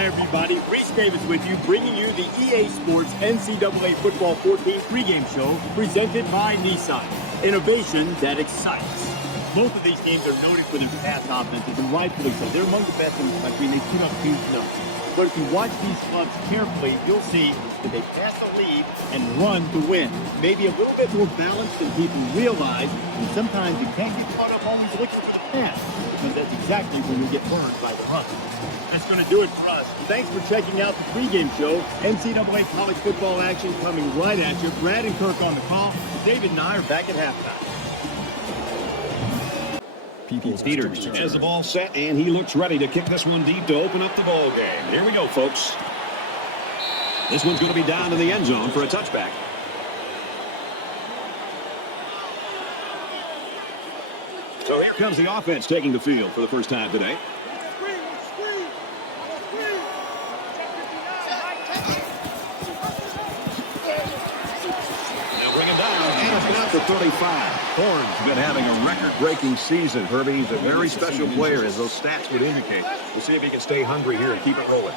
Hi, everybody. Reese Davis with you, bringing you the EA Sports NCAA Football 14 pregame show presented by Nissan. Innovation that excites. Both of these teams are noted for their pass offenses, and rightfully so. They're among the best in the country, and they put up huge numbers. But if you watch these clubs carefully, you'll see that they pass the lead and run to win. Maybe a little bit more balanced than people realize, and sometimes you can't get caught up always looking for the pass, because that's exactly when you get burned by the run. That's going to do it for us. Thanks for checking out the pregame show. NCAA college football action coming right at you. Brad and Kirk on the call. David and I are back at halftime. Peters has the ball set, and he looks ready to kick this one deep to open up the ball game. Here we go, folks. This one's going to be down in the end zone for a touchback. So here comes the offense taking the field for the first time today. They'll bring him down, and it's down for 35. Horn's been having a record-breaking season, Herbie. He's a very special player, as those stats would indicate. We'll see if he can stay hungry here and keep it rolling.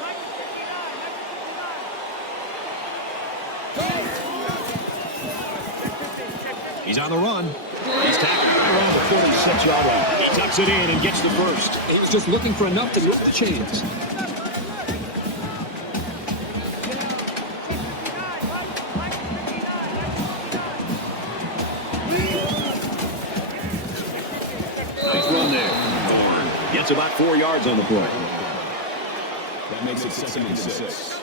He's on the run. He's tackled around the 46-yard line. He tucks it in and gets the first. He was just looking for enough to move the chains. Nice run there. Horn gets about 4 yards on the play. That makes it 2nd and 6.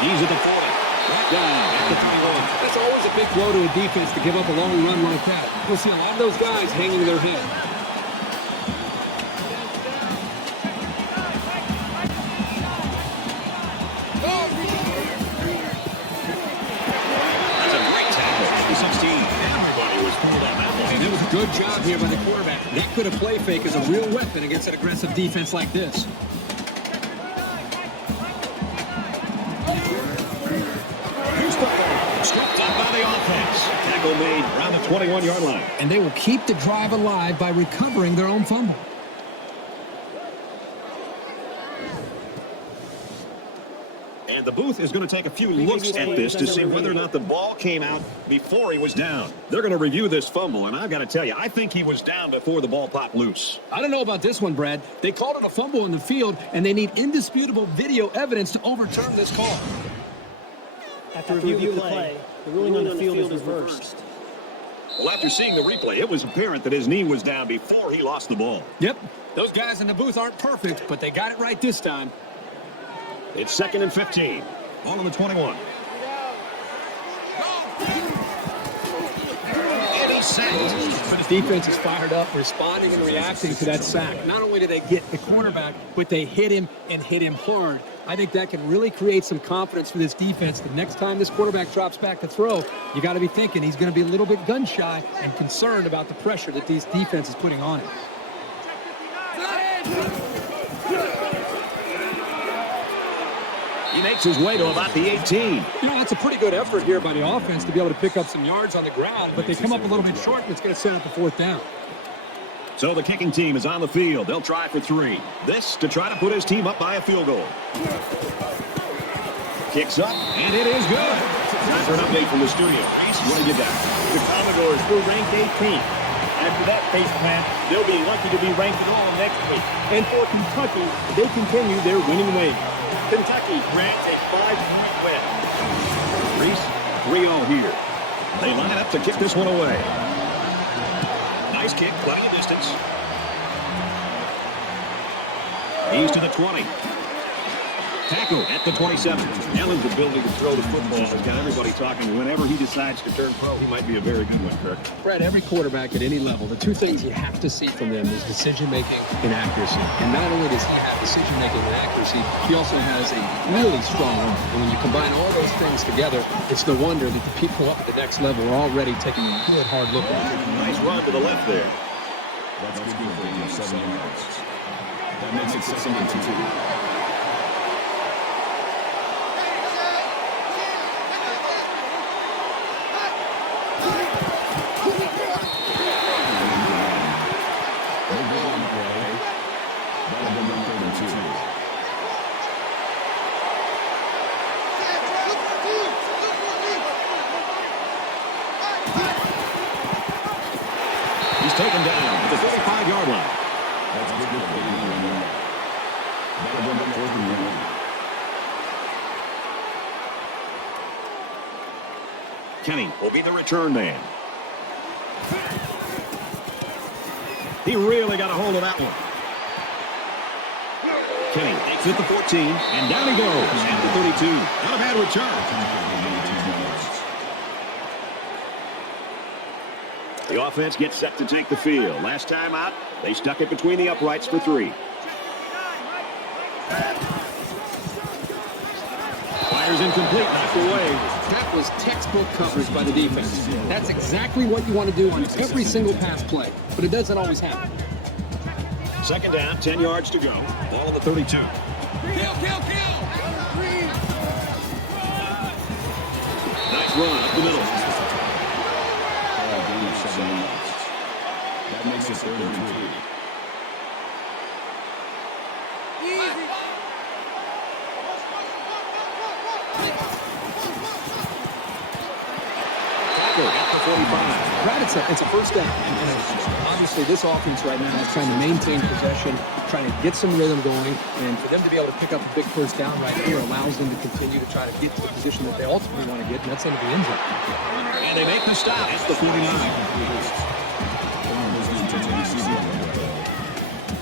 He's at the 40. Right down at the 21. That's always a big blow to a defense to give up a long run like that. You'll see a lot of those guys hanging their head. That's a great tackle. 16. Everybody was pulled on that one. And it was a good job here by the quarterback. That could have play fake as a real weapon against an aggressive defense like this. Stripped up by the offense. Tackle made around the 21-yard line. And they will keep the drive alive by recovering their own fumble. And the booth is going to take a few looks at this to see whether or not the ball came out before he was down. They're going to review this fumble, and I've got to tell you, I think he was down before the ball popped loose. I don't know about this one, Brad. They called it a fumble in the field, and they need indisputable video evidence to overturn this call. After review of the play, the ruling on the field is reversed. Well, after seeing the replay, it was apparent that his knee was down before he lost the ball. Yep. Those guys in the booth aren't perfect, but they got it right this time. It's 2nd and 15. Ball on the 21. And he's sacked. But the defense is fired up, responding and reacting to that sack. Not only did they get the quarterback, but they hit him and hit him hard. I think that can really create some confidence for this defense. The next time this quarterback drops back to throw, you got to be thinking he's going to be a little bit gun-shy and concerned about the pressure that these defense is putting on him. He makes his way to about the 18. You know, that's a pretty good effort here by the offense to be able to pick up some yards on the ground, but they come up a little bit short, and it's going to set up the 4th down. So the kicking team is on the field. They'll try for 3. This to try to put his team up by a field goal. Kicks up, and it is good. Time for an update from the studio. What do you got? The Commodores were ranked 18th. After that face plant, they'll be lucky to be ranked at all next week. And for Kentucky, they continue their winning ways. Kentucky grants a 5-point win. Reese, 3-0 here. They line up to kick this one away. Nice kick, plenty of distance. He's to the 20. Tackle at the 27. Allen's ability to throw the football has got everybody talking. Whenever he decides to turn pro, he might be a very good one, Kirk. Brad, every quarterback at any level, the two things you have to see from them is decision-making and accuracy. And not only does he have decision-making and accuracy, he also has a really strong arm. And when you combine all those things together, it's no wonder that the people up at the next level are already taking a good, hard look at him. Nice run to the left there. That's good for 7 yards. That makes it 2nd and 2. 38-yard line. That's good for the game. That'll bring up 4th and 1. Kenny will be the return man. He really got a hold of that one. Kenny takes it to 14, and down he goes at the 32. Not a bad return. The offense gets set to take the field. Last time out, they stuck it between the uprights for 3. Fires incomplete, knocked away. That was textbook coverage by the defense. That's exactly what you want to do on every single pass play, but it doesn't always happen. Second down, 10 yards to go. Ball on the 32. Kill! Nice run up the middle. That makes it 3rd and 3. At the 45. Brad, it's a first down. And obviously, this offense right now is trying to maintain possession, trying to get some rhythm going, and for them to be able to pick up a big first down right here allows them to continue to try to get to the position that they ultimately want to get, and that's into the end zone. And they make the stop. It's the 49.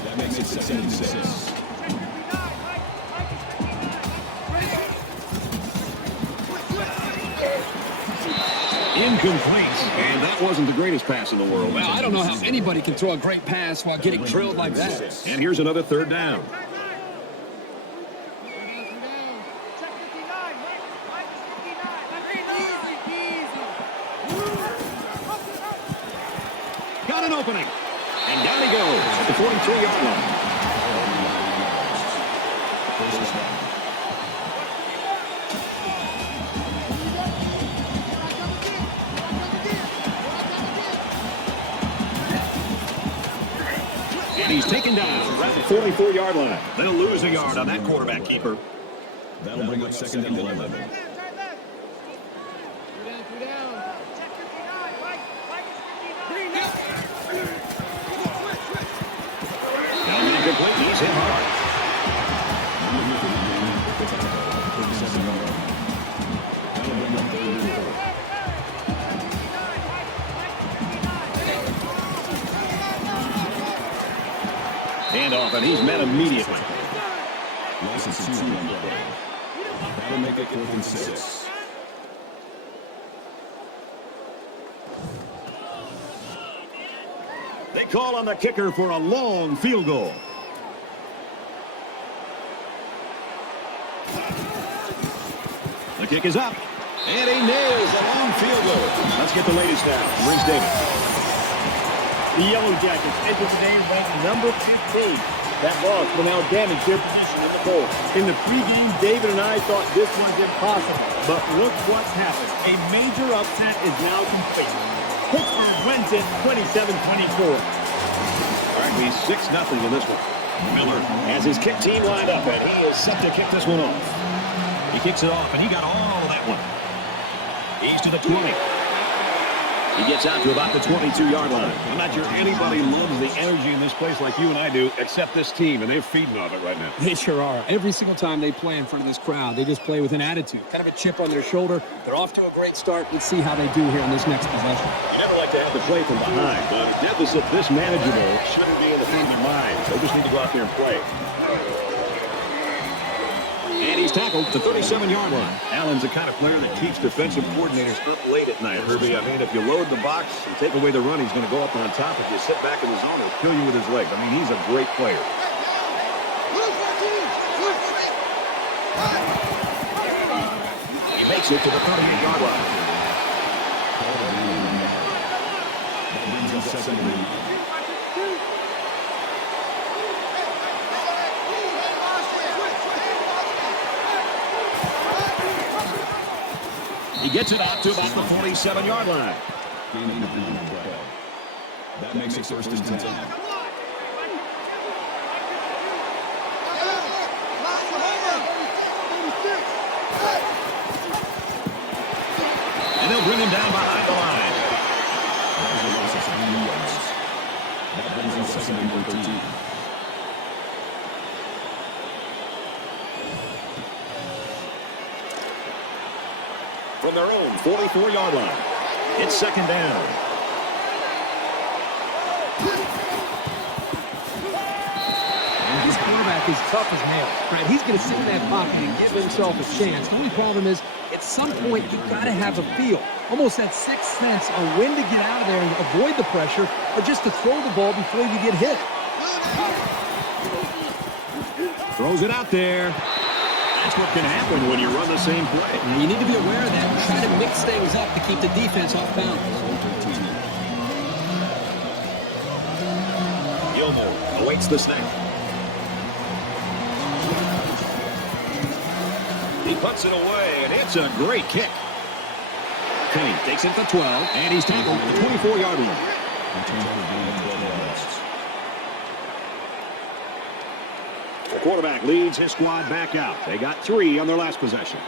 That makes it 2nd and 6. Incomplete. And that wasn't the greatest pass in the world. Well, I don't know how anybody can throw a great pass while getting drilled like that. And here's another 3rd down. Got an opening. And down he goes at the 43-yard line. And he's taken down at the 44-yard line. They'll lose a yard on that quarterback keeper. That'll bring up 2nd and 11. He's hit hard. Hand off, and he's met immediately. Loss of 2 on the play. That'll make it 4th and 6. They call on the kicker for a long field goal. The kick is up, and he nails a long field goal. Let's get the latest now. Where's David? The Yellow Jackets entered the game ranked number 15. That loss will now damage their position in the poll. In the pregame, David and I thought this was impossible. But look what's happened. A major upset is now complete. Pittsburgh wins it 27-24. All right, he's 6-0 in this one. Miller has his kick team lined up, and he is set to kick this one off. He kicks it off, and he got all of that one. He's to the 20. He gets out to about the 22-yard line. I'm not sure anybody loves the energy in this place like you and I do, except this team, and they're feeding off it right now. They sure are. Every single time they play in front of this crowd, they just play with an attitude, kind of a chip on their shoulder. They're off to a great start. Let's see how they do here on this next possession. You never like to have to play from behind, but a deficit this manageable shouldn't be in the front of your mind. They just need to go out there and play. And he's tackled at the 37-yard line. Allen's the kind of player that keeps defensive coordinators up late at night, Herbie. I mean, if you load the box and take away the run, he's going to go up on top. If you sit back in the zone, he'll kill you with his legs. I mean, he's a great player. He makes it to the 38-yard line. That brings up 2nd and 8. He gets it out to about the 47-yard line. That makes it 1st and 10. And they'll bring him down behind the line. That brings him 2nd and from their own 44-yard line. It's second down. This quarterback is tough as nails, right? He's going to sit in that pocket and give himself a chance. The only problem is, at some point, you've got to have a feel, almost that sixth sense on when to get out of there and avoid the pressure, or just to throw the ball before you get hit. Throws it out there. That's what can happen when you run the same play. Now, you need to be aware of that and try to mix things up to keep the defense off bounds. Gilmore awaits the snap. He puts it away, and it's a great kick. Kenny takes it to 12, and he's tackled at the 24-yard line. The quarterback leads his squad back out. They got 3 on their last possession.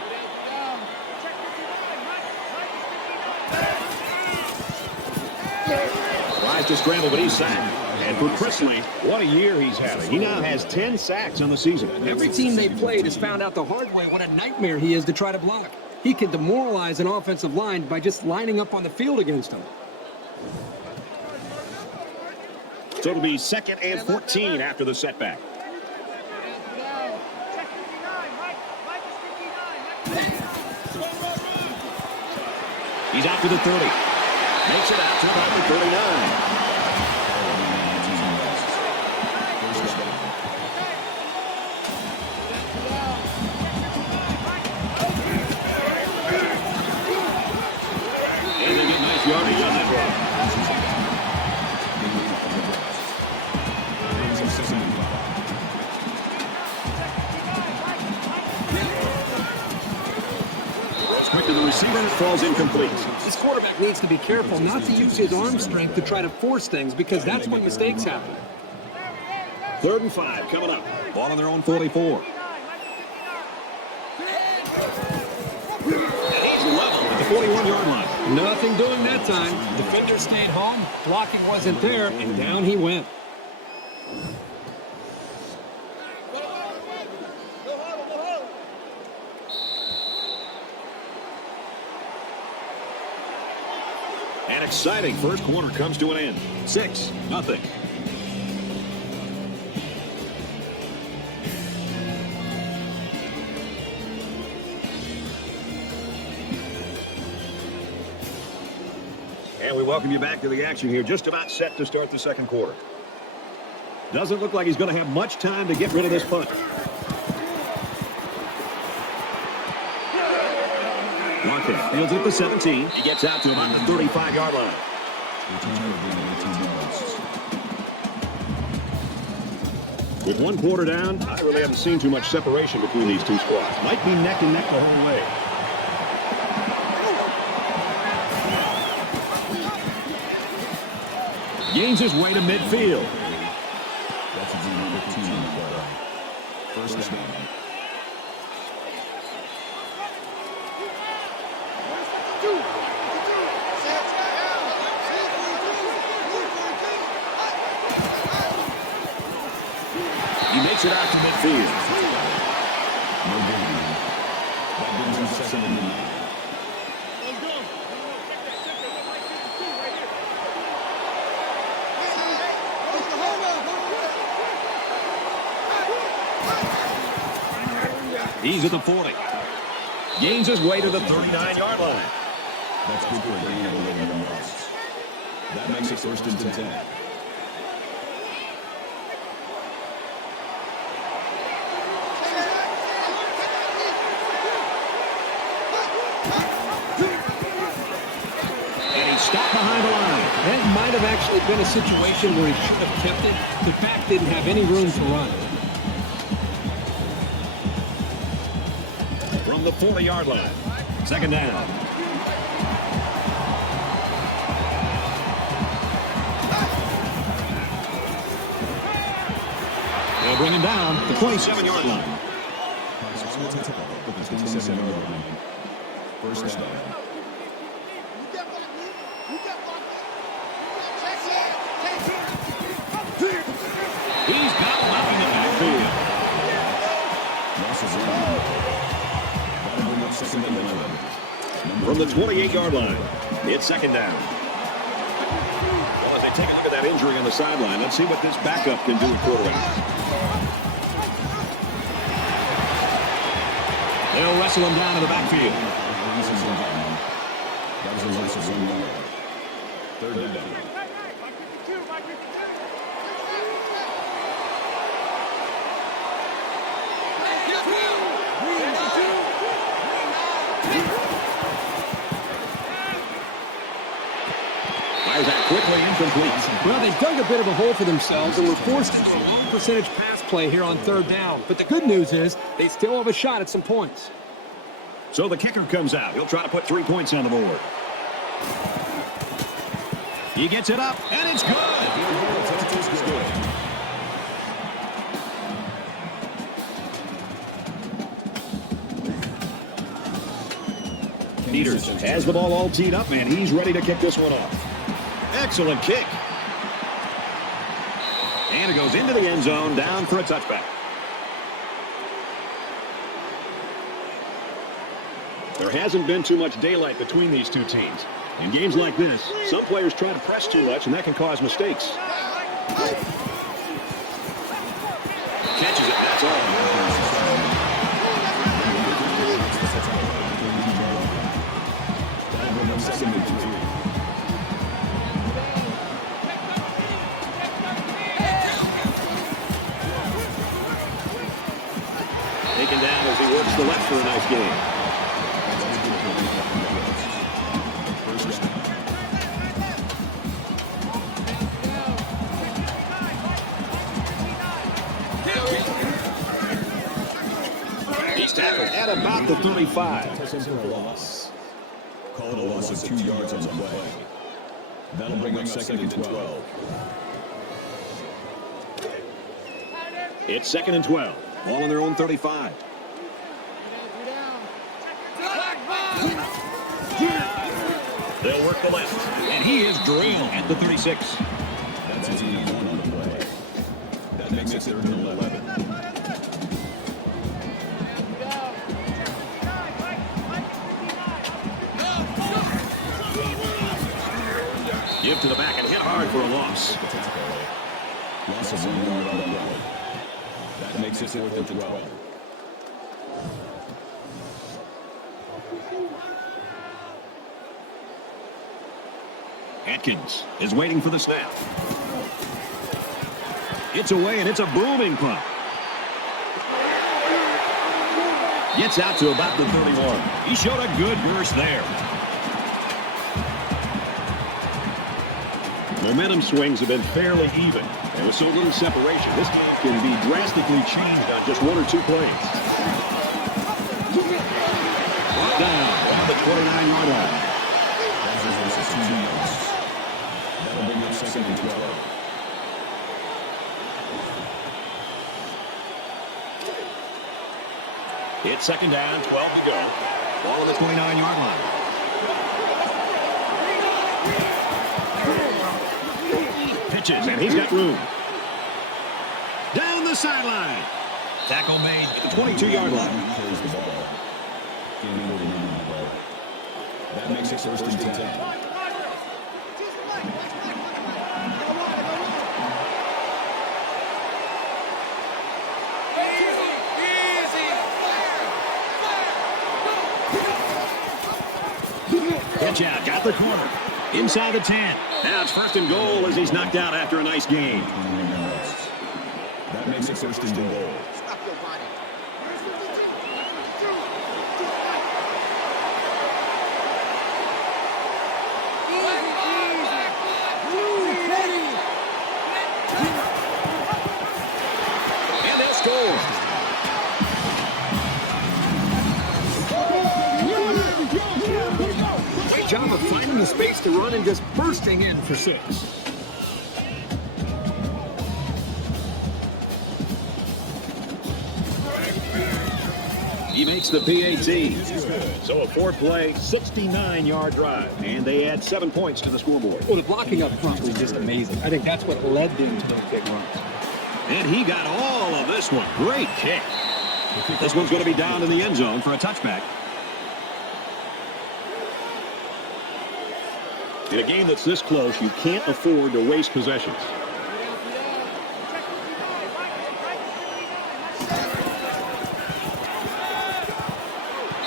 Tries to scramble, but he's sacked. And for Chrisley, what a year he's having. He now has 10 sacks on the season. Every team they played has found out the hard way what a nightmare he is to try to block. He can demoralize an offensive line by just lining up on the field against him. So it'll be 2nd and 14 after the setback. He's out to the 30. Makes it out to about the 39. And they get nice yardage on that run. Quick to the receiver, falls incomplete. This quarterback needs to be careful not to use his arm strength to try to force things, because that's when mistakes happen. 3rd and 5 coming up. Ball on their own 44. And he's level at the 41-yard line. Nothing doing that time. Defender stayed home, blocking wasn't there, and down he went. An exciting first quarter comes to an end. 6-0. And we welcome you back to the action here. Just about set to start the second quarter. Doesn't look like he's going to have much time to get rid of this punt. Marquez fields at the 17. He gets out to about the 35-yard line. With one quarter down, I really haven't seen too much separation between these two squads. Might be neck and neck the whole way. Gains his way to midfield. That's a 15 on the play. First down. He makes it out to midfield. No gain. That brings him 2nd and 9. He's at the 40. Gains his way to the 39-yard line. That's good for a gain of 11 yards. That makes it 1st and 10. And he's stopped behind the line. That might have actually been a situation where he should have kept it. The back didn't have any room to run. From the 40-yard line. 2nd down. They'll bring him down at the 27-yard line. First down. He's got one in the backfield. Losses in. That'll bring up 2nd and 11. from the 28-yard line. It's second down. Well, as they take a look at that injury on the sideline, let's see what this backup can do at quarterback. They'll wrestle him down to the backfield. That was a loss of 1 yard. Third down. Fires that quickly incomplete. Well, they've dug a bit of a hole for themselves and were forced into a low percentage pass play here on third down. But the good news is they still have a shot at some points. So the kicker comes out. He'll try to put 3 points on the board. He gets it up, and it's good. Peters has the ball all teed up, and he's ready to kick this one off. Excellent kick. And it goes into the end zone, down for a touchback. There hasn't been too much daylight between these two teams. In games like this, some players try to press too much, and that can cause mistakes. Catches it, that's all. Taken down as he works the left for a nice game. He's tackled at about the 35. Temporary loss. Called a loss of 2 yards on the play. That'll bring up second and 12. It's second and 12. Ball on their own 35. They'll work the left. And he is drilled at the 36. That's a team one on the play. That makes it third and 11. Give to the back and hit hard for a loss. Loss of 1 yard on the play. That makes it fourth and 12. Atkins is waiting for the snap. It's away, and it's a booming punt. Gets out to about the 31. He showed a good burst there. Momentum swings have been fairly even. And with so little separation, this game can be drastically changed on just 1 or 2 plays. Brought down on the 29-yard line. That'll bring up second and 12. It's second down, 12 to go. Ball on the 29-yard line. Pitches, and he's got room. Down the sideline. Tackle made at the 22-yard line. Carries the ball. Gaining over 9 on the play. That makes it first and 10. Pitch out, got the corner. Inside the 10. Now it's first and goal as he's knocked out after a nice gain. That makes it first and goal. And they'll score. Great job of finding the space to run and just bursting in for 6. He makes the PAT. So a 4-play, 69-yard drive. And they add 7 points to the scoreboard. Well, the blocking up front was just amazing. I think that's what led them to those big runs. And he got all of this one. Great kick. This one's going to be down in the end zone for a touchback. In a game that's this close, you can't afford to waste possessions.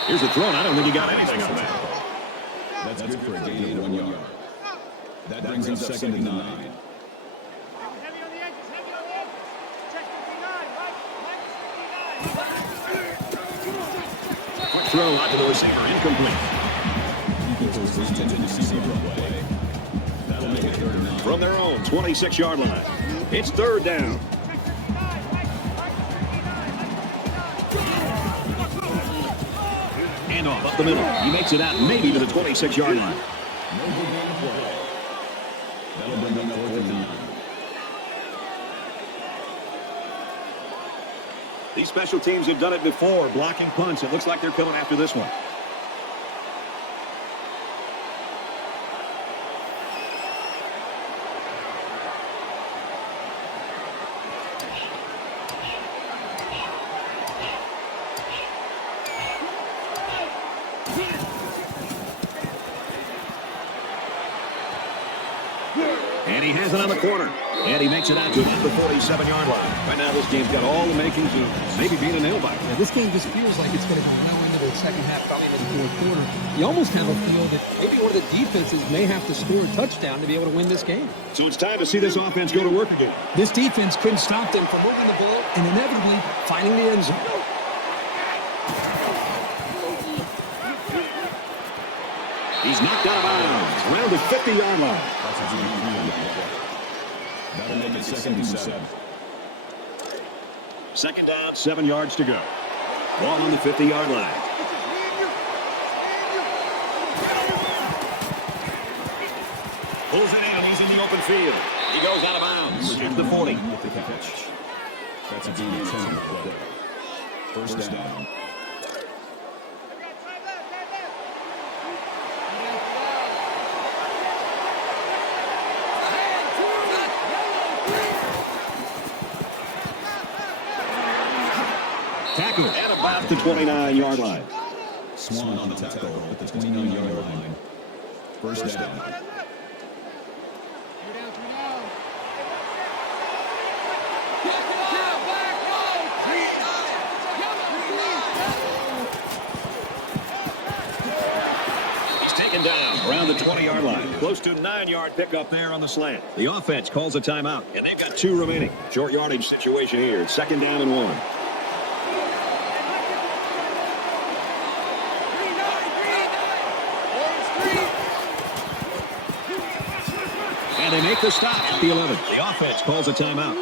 Here's the throw. I don't think he got anything on that. That's good for a gain of 1 yard. That brings up 2nd and 9. Quick throw out to the receiver, incomplete. That'll make it 3rd and 9. From their own 26-yard line. It's 3rd down. And off up the middle. He makes it out maybe to the 26-yard line. No good game of play. That'll bring them up 4th and 9. These special teams have done it before, blocking punts. It looks like they're coming after this one. And he has it on the corner. And he makes it out to about the 47-yard line. Right now, this game's got all the makings of maybe being a nail-biter. Yeah, this game just feels like it's going to go well into the second half, probably in the fourth quarter. You almost have a feel that maybe one of the defenses may have to score a touchdown to be able to win this game. So it's time to see this offense go to work again. This defense couldn't stop them from moving the ball and inevitably finding the end zone. He's knocked out of bounds around the 50-yard line. That'll make it 2nd and 7. 2nd down, 7 yards to go. Ball on the 50-yard line. Pulls it in, he's in the open field. He goes out of bounds. Here's the 40. With the catch. That's a gain of 10 play. 1st down. Tackle at about the 29-yard line. Swan on the tackle at the 29-yard line. 1st down. He's taken down around the 20-yard line. Close to 9-yard pickup there on the slant. The offense calls a timeout, and they've got 2 remaining. Short yardage situation here. It's 2nd down and 1. And they make the stop at the 11. The offense calls a timeout.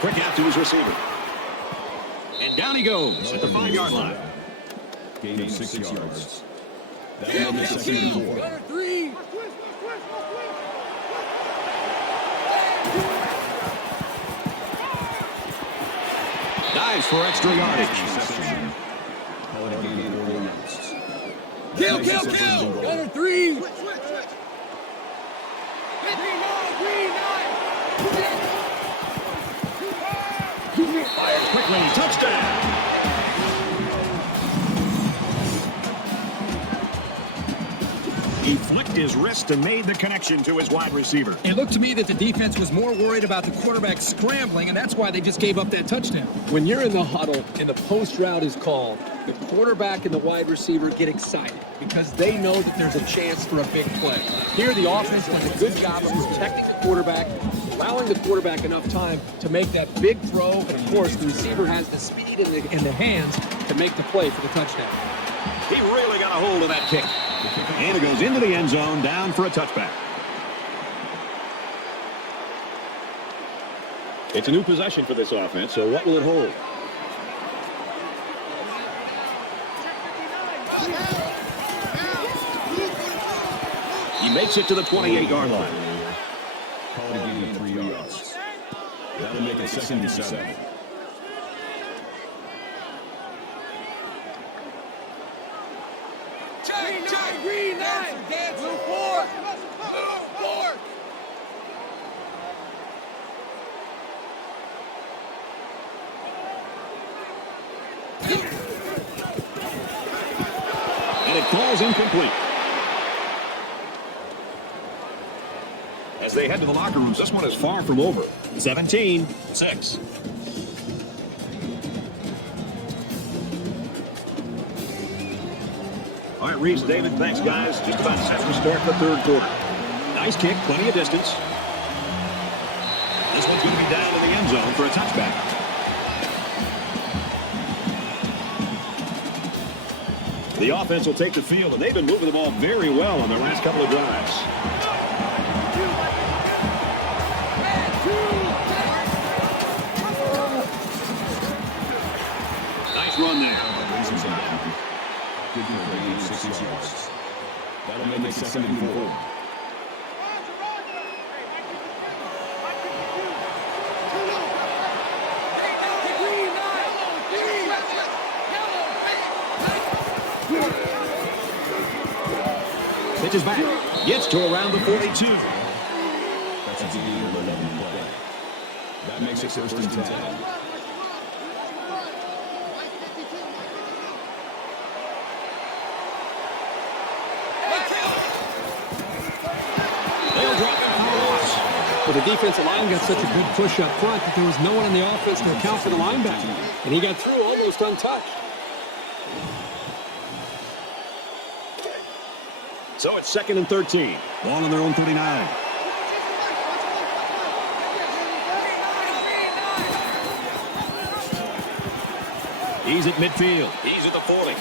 Quick out to his receiver. And down he goes at the 5-yard line. Gain of 6 yards. That'll make it 2nd and 4. Dives for extra yardage. Call it a gain of 4 yards. Kill! Gunner 3! Fires quickly. Touchdown. He flicked his wrist and made the connection to his wide receiver. It looked to me that the defense was more worried about the quarterback scrambling, and that's why they just gave up that touchdown. When you're in the huddle and the post route is called, the quarterback and the wide receiver get excited because they know that there's a chance for a big play. Here, the offense does a good job of protecting the quarterback, allowing the quarterback enough time to make that big throw, and of course, the receiver has the speed and the hands to make the play for the touchdown. He really got a hold of that kick. And it goes into the end zone, down for a touchback. It's a new possession for this offense, so what will it hold? He makes it to the 28-yard line. Call it a gain of 3 yards. That'll make it 2nd and 7. Green line. Blue 4. And it falls incomplete. As they head to the locker rooms, this one is far from over. 17-6. All right, Reese, David, thanks, guys. Just about set to start the third quarter. Nice kick, plenty of distance. This one's going to be down to the end zone for a touchback. The offense will take the field, and they've been moving the ball very well on their last couple of drives. Nice run there. That'll make it 2nd and 4. Pitches back. Gets to around the 42. That's a good play. That makes it 1st and 10. They'll drop it for a loss. But the defensive line got such a good push up front that there was no one in the offense to account for the linebacker. And he got through almost untouched. So it's 2nd and 13. Ball on their own 39. He's at midfield. He's at the 40.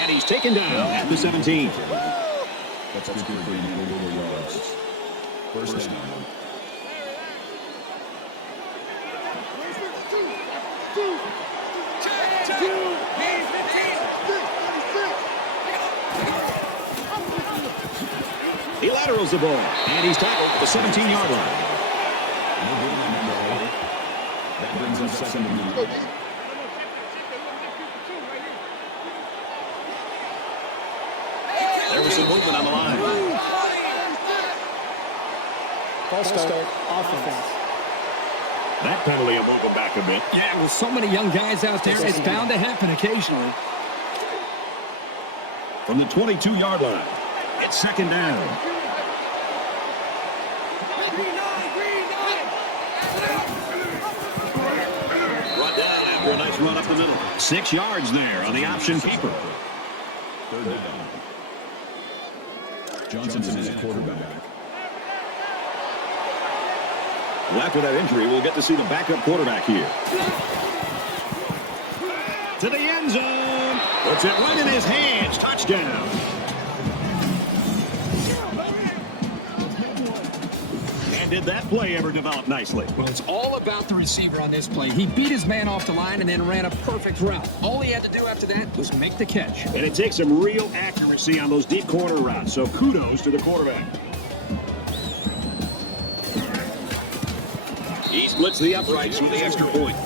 And he's taken down at the 17. That's good for 4 yards. 1st down. He laterals the ball, and he's tackled at the 17-yard line. That brings up 2nd and 9. There was some movement on the line. False start, offense. That penalty will move him back a bit. Yeah, with so many young guys out there, it's bound to happen occasionally. From the 22-yard line, it's 2nd down. Run down after a nice run up the middle. 6 yards there on the option keeper. 3rd down. Johnson is a quarterback. Well, after that injury, we'll get to see the backup quarterback here. To the end zone. Puts it right in his hands. Touchdown. And did that play ever develop nicely? Well, it's all about the receiver on this play. He beat his man off the line and then ran a perfect route. All he had to do after that was make the catch. And it takes some real accuracy on those deep corner routes, so kudos to the quarterback. He splits the uprights with the extra point.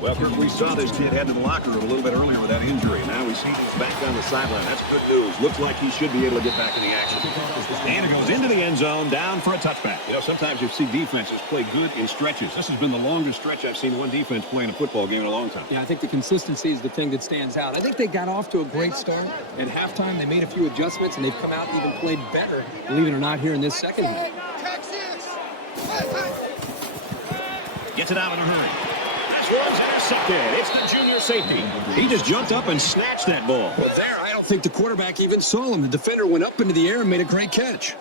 Well, we saw this kid head to the locker room a little bit earlier with that injury. Now we see he's back on the sideline. That's good news. Looks like he should be able to get back in the action. And it goes into the end zone, down for a touchback. You know, sometimes you see defenses play good in stretches. This has been the longest stretch I've seen one defense play in a football game in a long time. Yeah, I think the consistency is the thing that stands out. I think they got off to a great start. At halftime, they made a few adjustments, and they've come out and even played better, believe it or not, here in this second half. Gets it out in a hurry. Runs intercepted. It's the junior safety. He just jumped up and snatched that ball. Well, there, I don't think the quarterback even saw him. The defender went up into the air and made a great catch.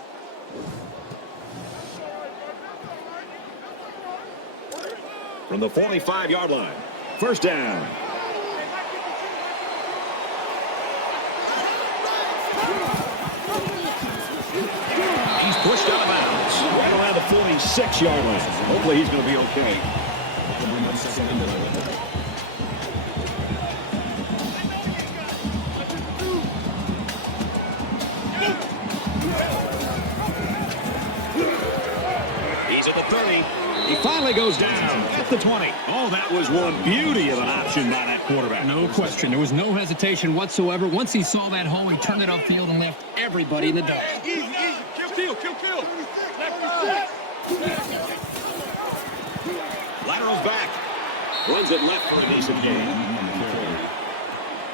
From the 45-yard line. 1st down. He's pushed out of bounds. Right around the 46-yard line. Hopefully he's going to be okay. He's at the 30. He finally goes down at the 20. Oh, that was one beauty of an option by that quarterback. No question. There was no hesitation whatsoever. Once he saw that hole, he turned it upfield and left everybody in the dark. Easy, easy. Kill. Left your foot. back. Runs it left for a decent gain.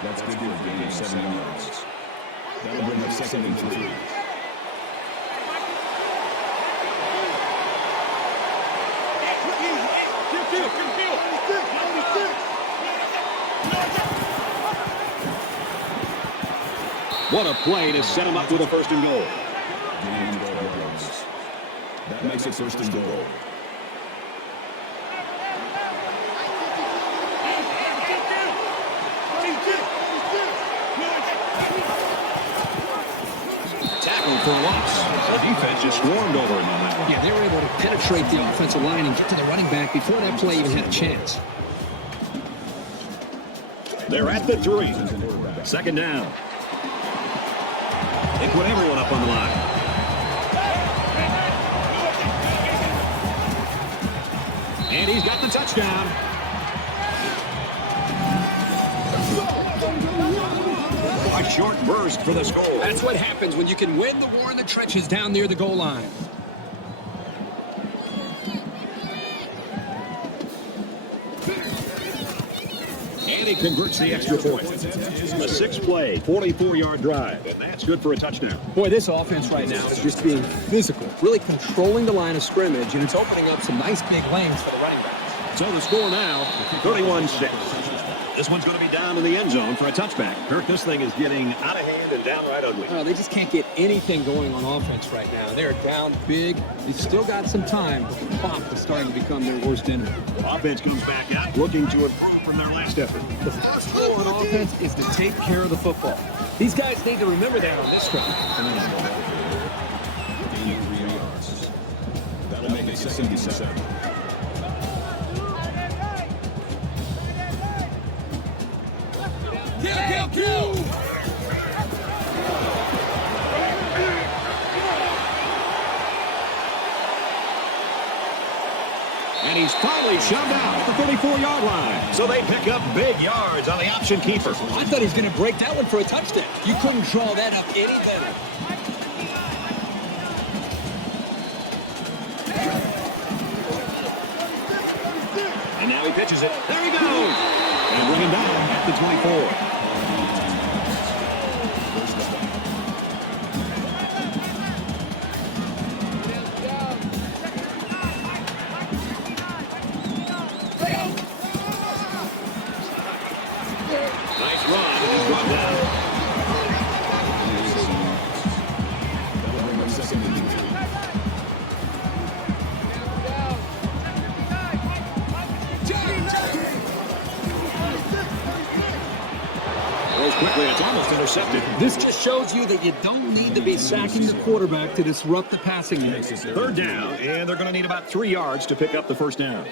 That's good for a gain of 7 yards. That'll bring up 2nd and 3. What a play to set him up with a 1st and goal. Gain of 12 yards. That makes it 1st and goal. Tackled for a loss. The defense just swarmed over him on that one. Yeah, they were able to penetrate the offensive line and get to the running back before that play even had a chance. They're at the 3. 2nd down. They put everyone up on the line. And he's got the touchdown. A short burst for the score. That's what happens when you can win the war in the trenches down near the goal line. And he converts the extra point. A 6-play, 44-yard drive, and that's good for a touchdown. Boy, this offense right now is just being physical, really controlling the line of scrimmage, and it's opening up some nice big lanes for the running backs. So the score now, 31-6. This one's going to be down in the end zone for a touchback. Kirk, this thing is getting out of hand and downright ugly. Well, they just can't get anything going on offense right now. They're down big. They've still got some time, but the clock is starting to become their worst enemy. Offense comes back out, looking to improve from their last effort. The first rule on offense is to take care of the football. These guys need to remember that on this drive. Gain of 3 yards. That'll make it 2nd and 7. And he's finally shoved out at the 34-yard line. So they pick up big yards on the option keeper. I thought he was going to break that one for a touchdown. You couldn't draw that up any better. And now he pitches it. There he goes. And bring him down at the 24. Nice run, and he's brought down. That'll bring up 2nd and 3. Goes quickly, it's almost intercepted. This just shows you that you don't need to be sacking the quarterback to disrupt the passing game. 3rd down, and they're going to need about 3 yards to pick up the 1st down.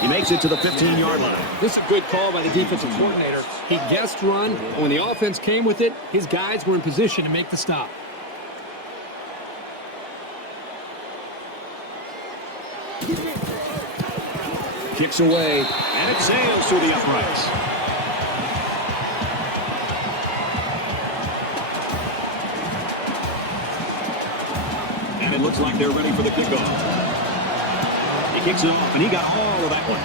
He makes it to the 15-yard line. This is a good call by the defensive coordinator. He guessed run, and when the offense came with it, his guys were in position to make the stop. Kicks away, and it sails through the uprights. And it looks like they're ready for the kickoff. He kicks it off, and he got all of that one.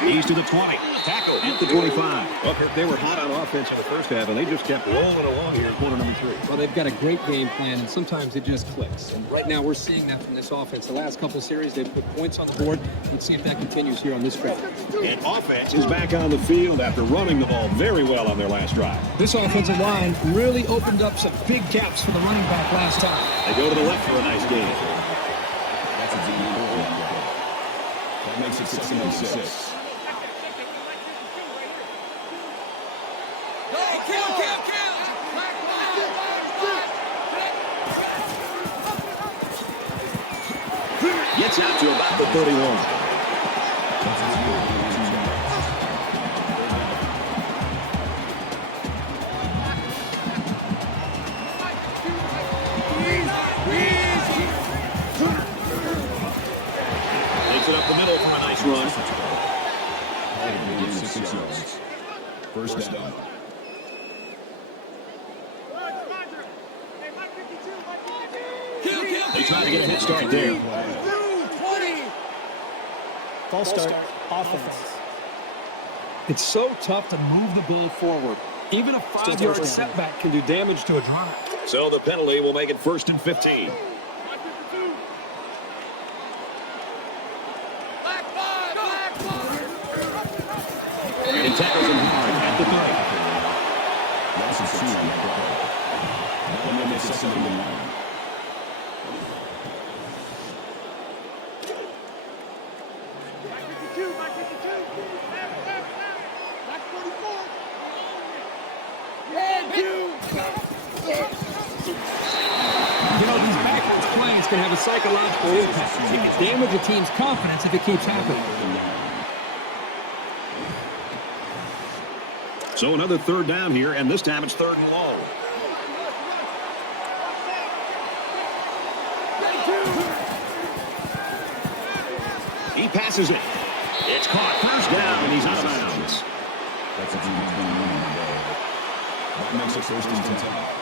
He's to the 20. Tackle at the 25. Well, they were hot on offense in the first half, and they just kept rolling along here in quarter number 3. Well, they've got a great game plan, and sometimes it just clicks. And right now we're seeing that from this offense. The last couple series, they've put points on the board. Let's see if that continues here on this drive. And offense is back on the field after running the ball very well on their last drive. This offensive line really opened up some big gaps for the running back last time. They go to the left for a nice gain. That's a deep ball. That makes it 2nd and 6. Gets out to about the 31. Takes it up the middle for a nice run. 6 yards. 1st down. try to get a head start there. False start, offense. It's so tough to move the ball forward. Even a 5-yard setback can do damage to a drive. So the penalty will make it 1st and 15. And he tackles him hard at the 30. Loss of 2 on the play. That'll make it 2nd and 1. You know, these backwards plays can have a psychological impact. It can damage a team's confidence if it keeps happening. So another 3rd down here, and this time it's 3rd and long. He passes it. It's caught. 1st down, and he's out of bounds. That's a GD21 today. That makes it 1st and 10.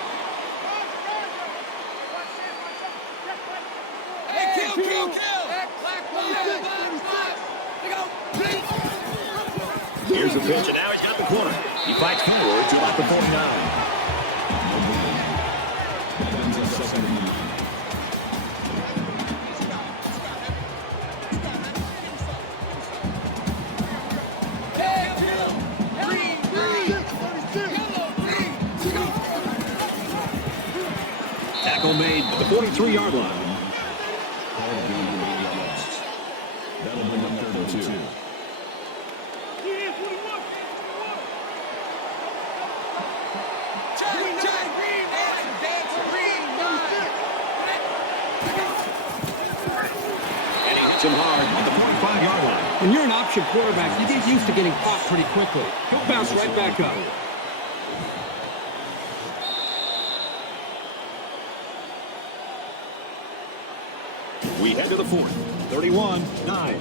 Here's the pitch, and now he's got the corner. He fights forward to about the 49. That brings us 2nd and 9. Tackle made at the 43-yard line. That'll bring up 3rd and 2. And he hits him hard at the 45-yard line. When you're an option quarterback, you get used to getting caught pretty quickly. He'll bounce right back up. We head to the 4th. 31-9.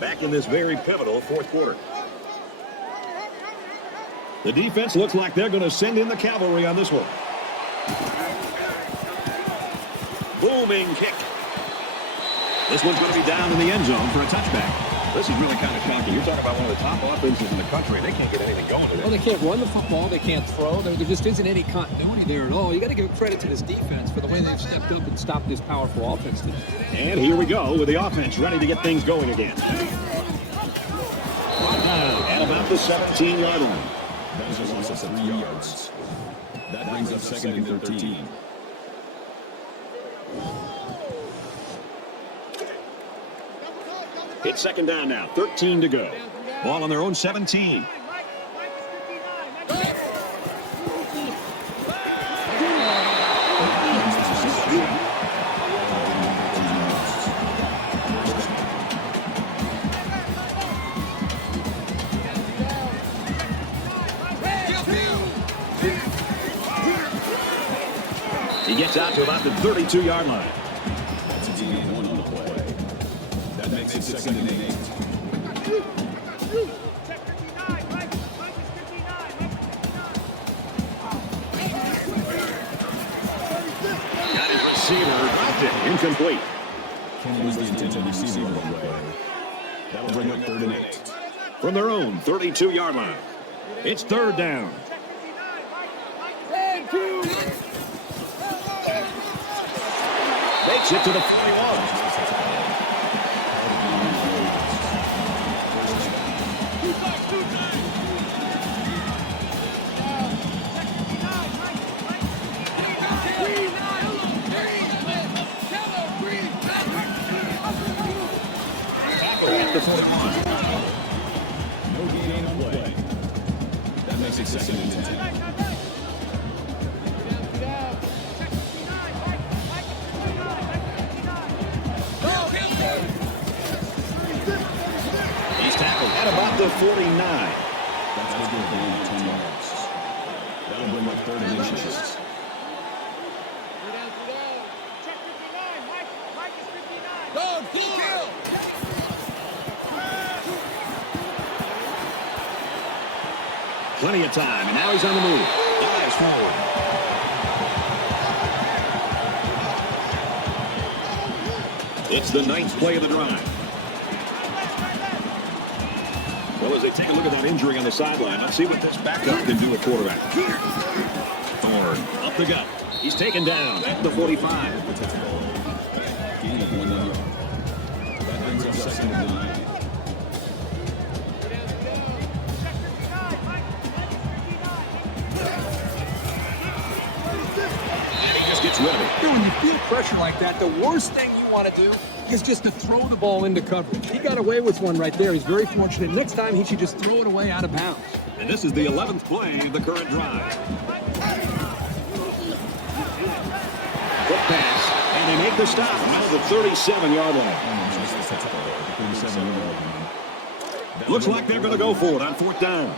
Back in this very pivotal 4th quarter. The defense looks like they're going to send in the cavalry on this one. Booming kick. This one's going to be down in the end zone for a touchback. This is really kind of shocking. You're talking about one of the top offenses in the country. They can't get anything going today. Well, they can't run the football. They can't throw. There just isn't any continuity there at all. You got to give credit to this defense for the way they've stepped up and stopped this powerful offense today. And here we go with the offense ready to get things going again. At about the 17-yard line. That is a loss of 3 yards. That brings up 2nd and 13. It's 2nd down now. 13 to go. Ball on their own 17. He gets out to about the 32-yard line. That's a GD1 on the play. That makes it 2nd and 8. Got his receiver. Dropped it. Incomplete. Kenny was the intended receiver on the play. That'll bring up 3rd and 8. From their own 32-yard line. It's 3rd down. Takes it to the 41. At the 41. No gain on play. That makes it 2nd and 10. He's tackled at about the 49. That's a good gain of 10 yards. That'll bring up 3rd and inches. Plenty of time, and now he's on the move. Dives forward. It's the 9th play of the drive. Well, as they take a look at that injury on the sideline, let's see what this backup can do at quarterback. Thorne up the gut. He's taken down at the 45. Gain of 1 yard. That brings up 2nd and 9. And he just gets rid of it. When you feel pressure like that, the worst thing you want to do is just to throw the ball into coverage. He got away with one right there. He's very fortunate. Next time, he should just throw it away out of bounds. And this is the 11th play of the current drive. Quick pass, and they make the stop out of the 37-yard line. Looks like they're going to go for it on 4th down.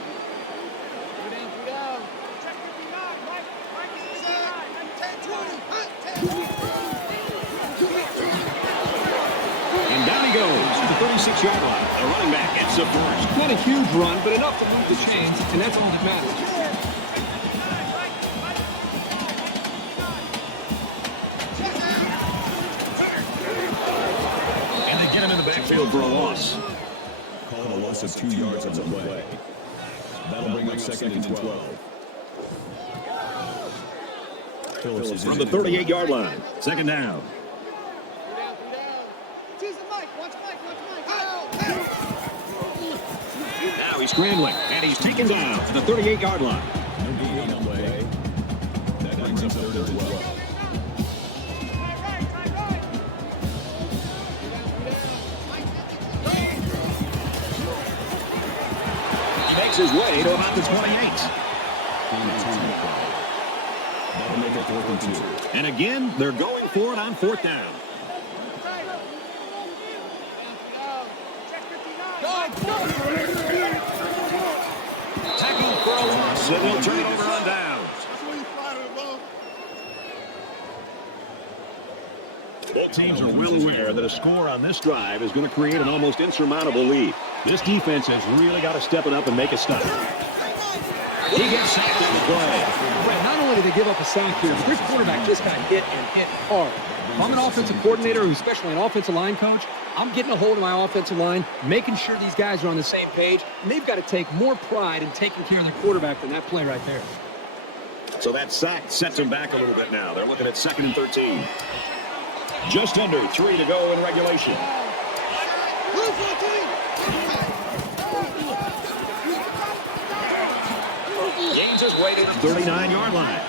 And down he goes to the 36-yard line. The running back gets the first. Not a huge run, but enough to move the chains, and that's all that matters. And they get him in the backfield for a loss. Call it a loss of 2 yards on the play. That'll bring up 2nd and 12. From the 38-yard line. 2nd down. Now he's scrambling, and he's taken down to the 38-yard line. No gain on the play. That brings up 3rd and 12. He makes his way to about the 28. That'll make it 4th and 2. And again, they're going for it on 4th down. Tackled for a loss, and they'll turn it over on downs. Both teams are well aware that a score on this drive is going to create an almost insurmountable lead. This defense has really got to step it up and make a stop. He gets sacked on the play. Right, not only did they give up a sack here, but their quarterback just got hit and hit hard. If I'm an offensive coordinator, or especially an offensive line coach, I'm getting a hold of my offensive line, making sure these guys are on the same page, and they've got to take more pride in taking care of their quarterback than that play right there. So that sack sets them back a little bit now. They're looking at 2nd and 13. Just under 3 to go in regulation. Gains his way to the 39-yard line.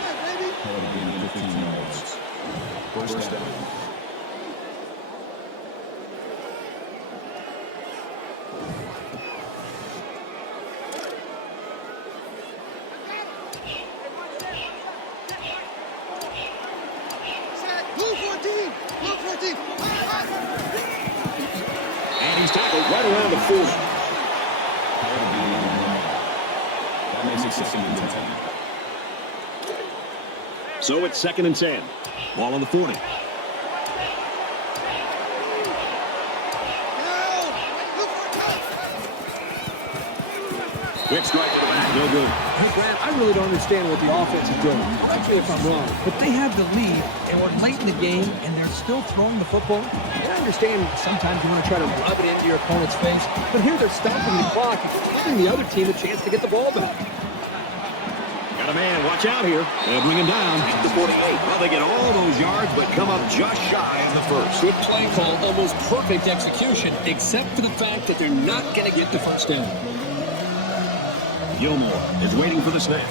Call it a gain of 15 yards. 1st down. And he's tackled right around the 40. That makes it 2nd and 10. So it's 2nd and 10. Ball on the 40. Quick strike to the back, no good. Hey, Grant, I really don't understand what the offense is doing. Correct me if I'm wrong, but they have the lead, and we're late in the game, and they're still throwing the football. And I understand sometimes you want to try to rub it into your opponent's face, but here they're stopping the clock and giving the other team a chance to get the ball back. Got a man, watch out here. They'll bring him down at the 48. Well, they get all those yards, but come up just shy of the first. Good play call, almost perfect execution, except for the fact that they're not going to get the first down. Gilmore is waiting for the snap.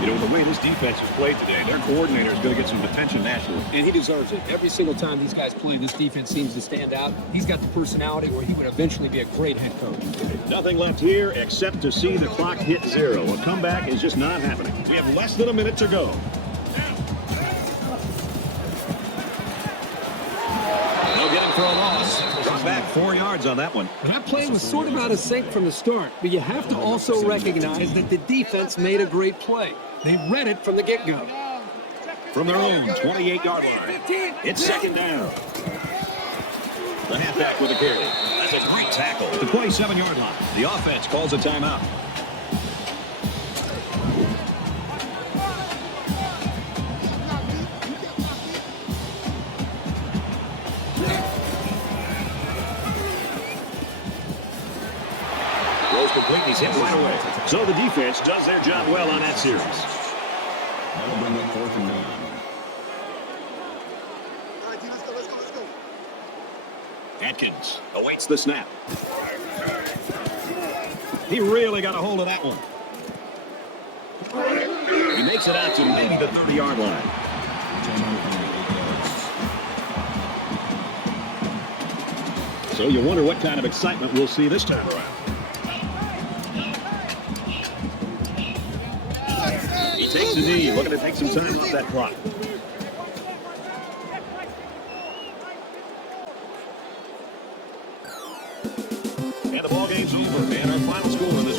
You know, the way this defense has played today, their coordinator is going to get some attention nationally. And he deserves it. Every single time these guys play, this defense seems to stand out. He's got the personality where he would eventually be a great head coach. Nothing left here except to see the clock hit 0. A comeback is just not happening. We have less than a minute to go. They'll get him for a loss. Brought back 4 yards on that one. That play was sort of out of sync from the start, but you have to also recognize that the defense made a great play. They read it from the get-go. From their own 28-yard line, it's second down. The halfback with a carry. That's a great tackle at the 27-yard line. The offense calls a timeout. Throws complete, he's hit right away. So the defense does their job well on that series. That'll bring up 4th and 9. Atkins awaits the snap. He really got a hold of that one. He makes it out to maybe the 30-yard line. So you wonder what kind of excitement we'll see this time around. He takes a knee, looking to take some time off that clock. And the ball game's over. And our final score in this